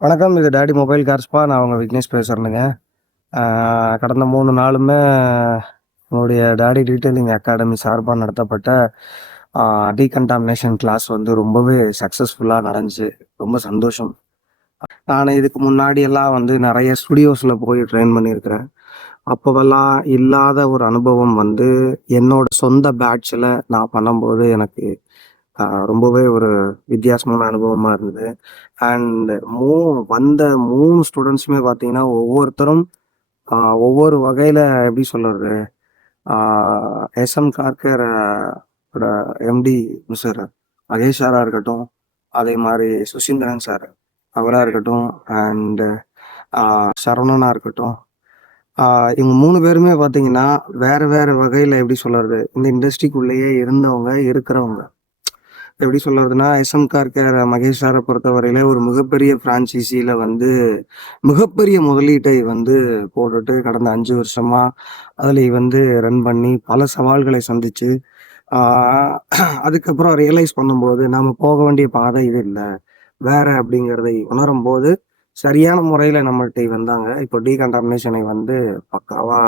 வணக்கம். இது daddy mobile கார்ஸ்ப்பா. நான் உங்க விக்னேஷ் பேசுறேனுங்க. கடந்த 3 நாளுமே உங்களுடைய டாடி டீட்டெயிலிங் அகாடமி சார்பா நடத்தப்பட்ட ஆ டீகன்டாமினேஷன் கிளாஸ் வந்து ரொம்பவே சக்ஸஸ்ஃபுல்லா நடந்துச்சு. ரொம்ப சந்தோஷம். நானு இதுக்கு முன்னாடி எல்லாம் வந்து நெறைய ஸ்டுடியோஸ்ல போய் ட்ரெயின் பண்ணியிருக்கிறேன். அப்போவெல்லாம் இல்லாத ஒரு அனுபவம் வந்து என்னோட சொந்த பேட்ச்ல நான் பண்ணும்போது எனக்கு ரொம்பவே ஒரு வித்தியாசமான அனுபவமா இருந்தது. அண்ட் மூ வந்த 3 ஸ்டூடண்ட்ஸுமே பார்த்தீங்கன்னா, ஒவ்வொருத்தரும் அ ஒவ்வொரு வகையில எப்படி சொல்றது? ஆ எஸ்எம் கார்கர் ஓட எம்டி மிஸ்டர் மகேஷ் சாரா இருக்கட்டும், அதே மாரி சுசீந்திரன் சார் அவரா இருக்கட்டும், அண்ட் ஆ சரவணனா இருக்கட்டும். ஆ இவங்க 3 பேருமே பார்த்தீங்கன்னா, வேற வேற வகையில எப்படி சொல்றது? இந்த இண்டஸ்ட்ரிக்குள்ளேயே இருந்தவங்க, இருக்கிறவங்க. எப்படி சொல்றதுன்னா, எஸ்எம் கார்கர் மகேஷ் சார பொறுத்தவரையில ஒரு மிகப்பெரிய ஃபிரான்சைசில வந்து மிகப்பெரிய முதலீட்டை வந்து போட்டுட்டு கடந்த 5 வருஷமா அதில வந்து ரன் பண்ணி பல சவால்களை சந்திச்சு, ஆ அதுக்கப்புறம் ரியலைஸ் பண்ணும்போது, நாம போக வேண்டிய பாதை இது இல்ல. வேற அப்படிங்கிறதை உணரும்போது, சரியான முறையில நம்மள்ட்ட வந்தாங்க. இப்போ டீகன்டாமினேஷனை வந்து பக்காவா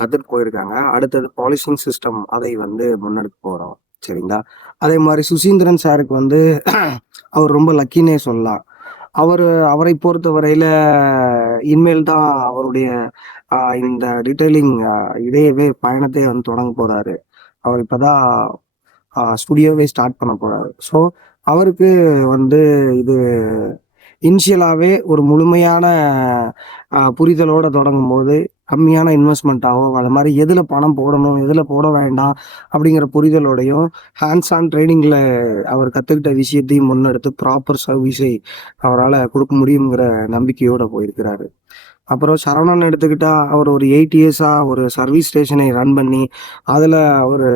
கத்துட்டு போயிருக்காங்க. அடுத்தது பாலிஷிங் சிஸ்டம் அதை வந்து முன்னெடுக்க போறோம். சரிங்களா? அதே மாரி சுசீந்திரன் சாருக்கு வந்து அவர் ரொம்ப லக்கின்னே சொல்லலாம். அவரை பொறுத்தவரையில இனிமேல் தான் அவருடைய அ இந்த டீட்டெயிலிங் இதையவே பயணத்தை வந்து தொடங்க போறாரு. அவர் இப்பதான் ஸ்டுடியோவே ஸ்டார்ட் பண்ண போறாரு. ஸோ, அவருக்கு வந்து இது இனிஷியலாவே ஒரு முழுமையான புரிதலோட தொடங்கும்போது, கம்மியான இன்வெஸ்ட்மென்ட்டாவும், அது மாரி எதுல பணம் போடணும், எதுல போட வேண்டாம் அப்படிங்கிற புரிதலோடையும், ஹேண்ட்ஸ் ஆன் ட்ரெய்னிங்ல அவர் கத்துக்கிட்ட விஷயத்தையும் முன்னெடுத்து ப்ராப்பர் சர்வீஸை அவரால குடுக்க முடியுங்கிற நம்பிக்கையோட போயிருக்கிறாரு. அப்புறம் சரவணன் எடுத்துக்கிட்டா, அவர் ஒரு 8 இயர்ஸா ஒரு சர்வீஸ் ஸ்டேஷனை ரன் பண்ணி, அதுல அவரு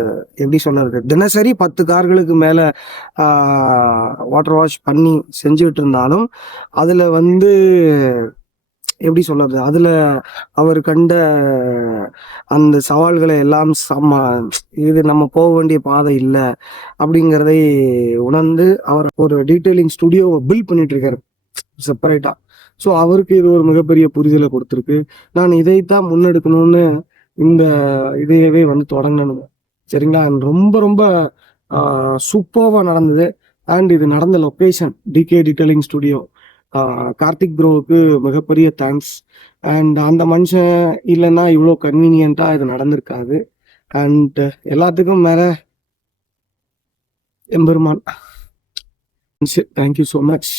எப்படி சொல்றது? தினசரி 10 கார்களுக்கு மேல ஆ வாட்டர் வாஷ் பண்ணி செஞ்சுட்டு இருந்தாலும், அதுல வந்து எப்படி சொல்றது? அதுல அவர் கண்ட அந்த சவால்களை எல்லாம் இது நம்ம போக வேண்டிய பாதை இல்ல, அப்படிங்கிறதை உணர்ந்து, அவர் ஒரு டீட்டெயிலிங் ஸ்டுடியோவ பில்ட் பண்ணிட்டு இருக்காரு. செப்பரேட்டா. ஸோ, அவருக்கு இது ஒரு மிகப்பெரிய புரிதல குடுத்திருக்கு. நான் இதைத்தான் முன்னெடுக்கணும்னு இந்த இதையவே வந்து தொடங்குனேனுங்க. சரிங்களா? அண்ட் ரொம்ப ரொம்ப ஆ சூப்பர்வா நடந்தது. அண்ட் இது நடந்த லொகேஷன் டிகே டீட்டெயிலிங் ஸ்டுடியோ. ஆ கார்த்திக் ப்ரோவுக்கு மிகப்பெரிய தேங்க்ஸ். அண்ட் அந்த மனுஷன் இல்லன்னா இவ்ளோ கன்வீனியன்ட்டா இது நடந்திருக்காது. அண்ட் எல்லாத்துக்கும் மேல எம்பெருமான். Thank you so much.